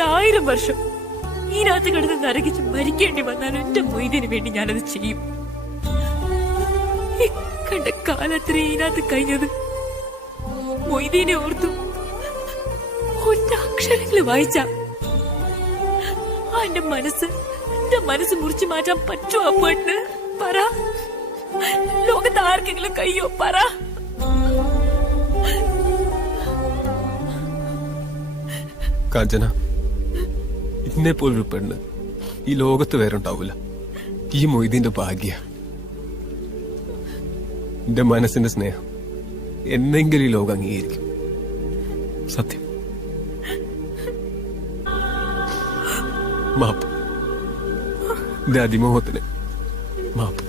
1000 വർഷം ഇതിനകത്ത് കിടന്ന് നരകിച്ച് മരിക്കേണ്ടി വന്നാലും എന്റെ മൊയ്തീന് വേണ്ടി ഞാനത് ചെയ്യും. ഈ കണ്ട കാലത്ര ഇതിനകത്ത് കഴിഞ്ഞത് മൊയ്തീനെ ഓർത്തു ഒറ്റ അക്ഷരങ്ങള് വായിച്ച എന്റെ മനസ്സ് മുറിച്ചു മാറ്റാൻ പറ്റുമോ അപ്പേട്ടന്? പറ. ലോകത്ത് ആർക്കെങ്കിലും കയ്യോ? പറ. കാഞ്ചന, ഇന്നെ പോലൊരു പെണ്ണ് ഈ ലോകത്ത് വേറെ ഉണ്ടാവില്ല. ഈ മൊയ്തീന്റെ ഭാഗ്യ. എന്റെ മനസ്സിന്റെ സ്നേഹം എന്നെങ്കിലും ഈ ലോകം അംഗീകരിക്കും. സത്യം. മാപ്പ്. എന്റെ അതിമോഹത്തിന് മാപ്പ്.